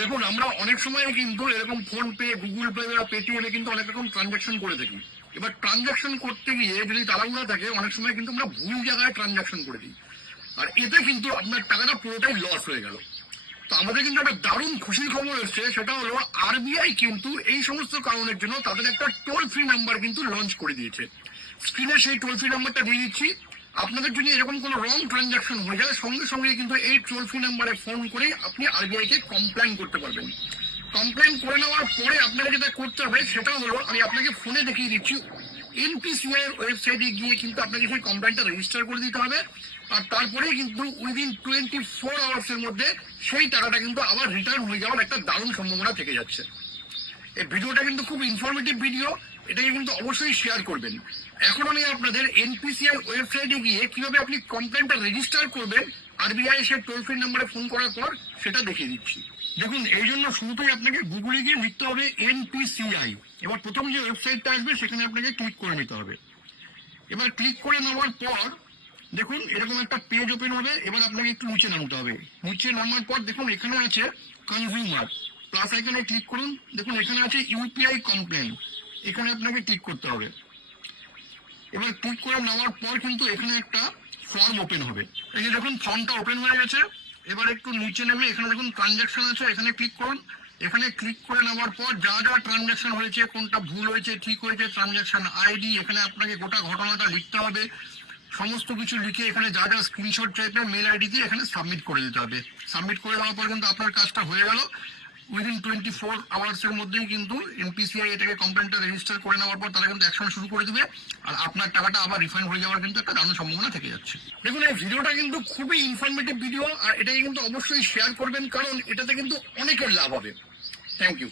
দেখুন, আমরা অনেক সময় কিন্তু এরকম ফোন পে গুগল পে বা পেটিএমে কিন্তু অনেক রকম ট্রানজাকশন করে থাকি। এবার ট্রানজাকশন করতে গিয়ে যদি তাড়াহুড়া থাকে, অনেক সময় কিন্তু আমরা ভুল জায়গায় ট্রানজাকশন করে দিই। আর এতে কিন্তু আপনার টাকাটা পুরোটাই লস হয়ে গেল। তো আমাদের কিন্তু একটা দারুণ খুশির খবর এসছে, সেটা হলো আরবিআই কিন্তু এই সমস্ত কারণের জন্য তাদের একটা টোল ফ্রি নাম্বার কিন্তু লঞ্চ করে দিয়েছে। স্ক্রিনে সেই টোল ফ্রি নাম্বারটা দিয়ে দিচ্ছি। আপনাদের যদি এরকম কোনো রং ট্রানজাকশন হয়ে যায় সঙ্গে সঙ্গে কিন্তু এই টোল ফ্রি নাম্বারে ফোন করে আপনি আরবিআই কে কমপ্লেন করতে পারবেন। কমপ্লেন করে নেওয়ার পরে আপনাকে যেটা করতে হবে সেটা হলো, আমি আপনাকে ফোনে দেখিয়ে দিচ্ছি এনপিসিআই এর ওয়েবসাইটে গিয়ে কিন্তু আপনাকে সেই কমপ্লেনটা রেজিস্টার করে দিতে হবে। আর তারপরে কিন্তু উইদিন টোয়েন্টি ফোর আওয়ার্স এর মধ্যে সেই টাকাটা কিন্তু আবার রিটার্ন হয়ে যাওয়ার একটা দারুণ সম্ভাবনা থেকে যাচ্ছে। এই ভিডিওটা কিন্তু খুব ইনফরমেটিভ ভিডিও এটাকে কিন্তু অবশ্যই শেয়ার করবেন। এখন আমি আপনাদের এনপিসিআই ওয়েবসাইটে গিয়ে কীভাবে আপনি কমপ্লেনটা রেজিস্টার করবেন আরবিআই সে টোল ফ্রি নাম্বারে ফোন করার পর সেটা দেখিয়ে দিচ্ছি। দেখুন, এই জন্য শুরুতেই আপনাকে গুগলে গিয়ে লিখতে হবে এনপিসিআই এবার প্রথম যে ওয়েবসাইটটা আসবে, সেখানে আপনাকে ক্লিক করে নিতে হবে। এবার ক্লিক করে নেওয়ার পর, দেখুন, এরকম একটা পেজ ওপেন হবে, এবার আপনাকে একটু নিচে নামতে হবে। নিচে নামার পর, দেখুন, এখানে আছে কনজিউমার প্লাস আইকনে ক্লিক করুন, দেখুন, এখানে আছে ইউপিআই কমপ্লেন এখানে আপনাকে ক্লিক করতে হবে। এবার ক্লিক করে নেওয়ার পর কিন্তু এখানে একটা ফর্ম ওপেন হবে। এই যে দেখুন ফর্মটা ওপেন হয়ে গেছে। এবার একটু নিচে নেমে এখানে দেখুন ট্রানজাকশন আছে, এখানে ক্লিক করুন। এখানে ক্লিক করে নেওয়ার পর যা যা ট্রানজাকশন হয়েছে, কোনটা ভুল হয়েছে, ঠিক হয়েছে ট্রানজাকশন আইডি এখানে আপনাকে গোটা ঘটনাটা লিখতে হবে। সমস্ত কিছু লিখে এখানে যা যা স্ক্রিনশট টাইপের মেল আইডি দিয়ে এখানে সাবমিট করে দিতে হবে। সাবমিট করে দেওয়ার পর কিন্তু আপনার কাজটা হয়ে গেল। উইদিন টোয়েন্টি ফোর আওয়ার্সের মধ্যেই কিন্তু এনপিসিআই এটাকে কমপ্লেনটা রেজিস্টার করে নেওয়ার পর তারা কিন্তু অ্যাকশন শুরু করে দিবে। আর আপনার টাকাটা আবার রিফান্ড হয়ে যাওয়ার কিন্তু একটা দারুণ সম্ভাবনা থেকে যাচ্ছে। দেখুন, এই ভিডিওটা কিন্তু খুবই ইনফরমেটিভ ভিডিও আর এটাকে কিন্তু অবশ্যই শেয়ার করবেন, কারণ এটাতে কিন্তু অনেকের লাভ হবে। Thank you